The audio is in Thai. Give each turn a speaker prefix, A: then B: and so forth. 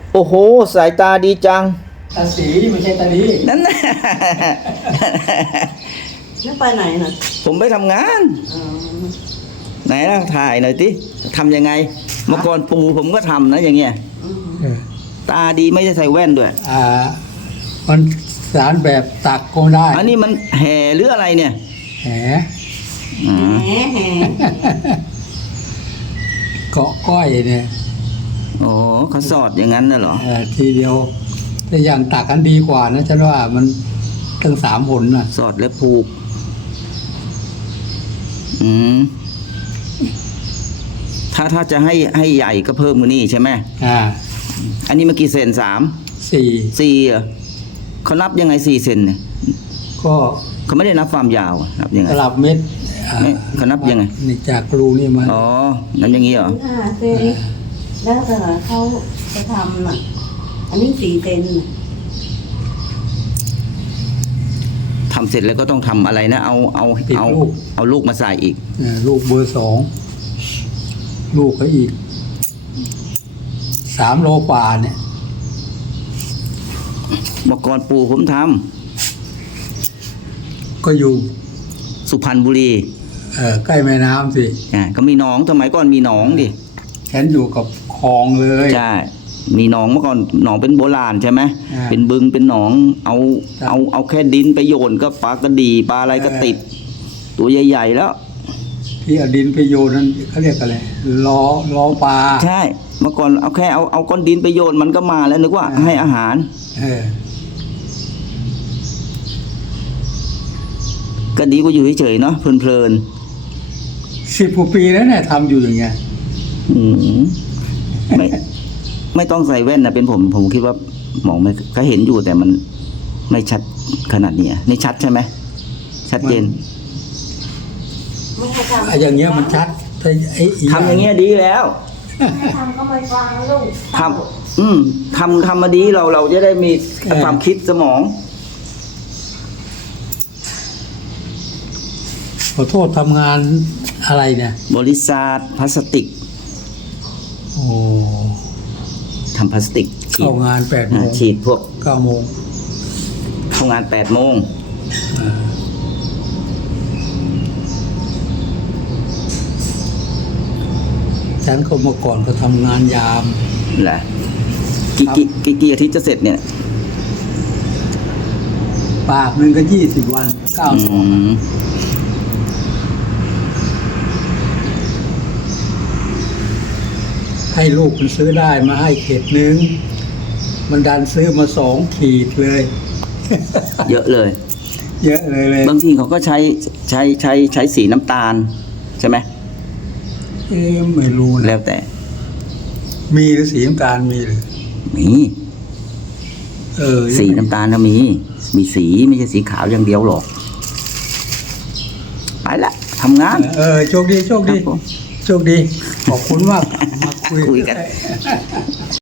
A: โอ้โหสายตาดีจัง
B: ตาสีไม่ใช่ตาดี
A: นั่นนะ
C: แล้วไปไหนน่ะ
A: ผมไปทำงาน
C: อ๋อ
A: ไหนล่ะถ่ายหน่อยสิทำยังไงเมื่อก่อนปู่ผมก็ทำนะอย่างเงี้ย
C: อืม
B: เออ
A: ตาดีไม่ได้ใส่แว่นด้วย
B: มันสารแบบตักก็ได้
A: อันนี้มันแห่หรืออะไรเนี่ย
B: แหม
A: อ๋อ
C: แหม
B: เกาะก้อยเนี่ย
A: โอ้เขาสอดอย่างนั้นน่ะเหรอ
B: ทีเดียวแต่อย่างตักกันดีกว่านะฉันว่ามันตั้ง3 หนน่ะ
A: สอดและผูก อืมถ้าจะให้ใหญ่ก็เพิ่มมือนี่ใช่ไหม อันนี้เมื่อกี้เซน
B: 4
A: 4เหรอเขานับยังไง4 เซนเนี่ย
B: ก็
A: เขาไม่ได้นับความยาวอะนับยังไง
B: ตลับเม็ด
A: ไม่เขานับยังไง
B: นี่จากรูนี่มา
A: อ๋อนับอย่างนี้เหรอ
C: 5 เซนแล้วแต่เขาจะทำน่ะ อันนี้4 เซนน่ะ
A: ทำเสร็จแล้วก็ต้องทำอะไรนะ เอาลูกมาใส่อีก
B: ลูกเบอร์2ลูกก็อีก3 โลกว่าเนี่ย
A: เมื่อก่อนปู่ผมท
B: ก็อยู่
A: ำสุพรรณบุรี
B: ใกล้แม่น้ำสิ
A: ก็มีหนองสมัยก่อนมีหนองดิ
B: ฉันอยู่กับคลองเลย
A: ใช่ มีหนองเมื่อก่อนหนองเป็นโบราณใช่ไหม
B: อ่า
A: เป็นบึงเป็นหนองเอาแค่ดินไปโยนก็ปลากระดีปลาอะไรก็ติด ตัวใหญ่ๆแล้ว
B: ที่เอาดินไปโยนนั้นเขาเรียกอะไรล้อปลา
A: ใช่ เมื่อก่อนเอาแค่เอาก้อนดินไปโยนมันก็มาแล้วนึกว่าให้อาหาร
B: เออ
A: ก็ดีกว่าอยู่เฉยๆเนาะเพลิน
B: 10 กว่าปีแล้วเนี่ยทำอยู่อย่างเงี้ย
A: ๆไม่ต้องใส่แว่นนะเป็นผมคิดว่ามองไม่ก็เห็นอยู่แต่มันไม่ชัดขนาดนี้นี่ชัดใช่ไหมชัดเจน
C: ไม่ให้ทำ
B: อย่างเงี้ยมันชัดถ้า
A: ทำอย่างเงี้ยดีแล้ว
C: ไม่ทำก็ไม่ฟังลูก
A: ทำมาดีเราจะได้มีความคิดสมอง
B: ขอโทษทำงานอะไรเนี่ย
A: บริษัทพลาสติก
B: โอ้
A: ทำพลาสติกฉี
B: เข้า
A: ด
B: งาน8 โมง
A: ฉีดพวก
B: 9 โมง
A: เข้างาน8 โมง
B: ฉันก็เมื่อก่อนก็ทำงานยาม
A: แหละกี่อาทิตย์จะเสร็จเนี่ย
B: ปากหนึ่งก็20 วัน9
A: อื
B: ซอง
A: ม
B: ให้ลูกมันซื้อได้มาให้เข็ดนึง มันดันซื้อมา2 ขีดเลย
A: เยอะเลย
B: เยอะเลย
A: บางทีเขาก็ใช้สีน้ำตาล ใช่ไหม
B: ไม่รู้นะ
A: แล้วแต่
B: มีหรือสีน้ำตาลมีหรือ
A: มี สีน้ำตาลก็มีสีไม่ใช่สีขาวอย่างเดียวหรอก ไปละทำงาน
B: โชคดี
A: ครับผม
B: โชคดี ขอบคุณมาก มาคุ
A: คุยกัน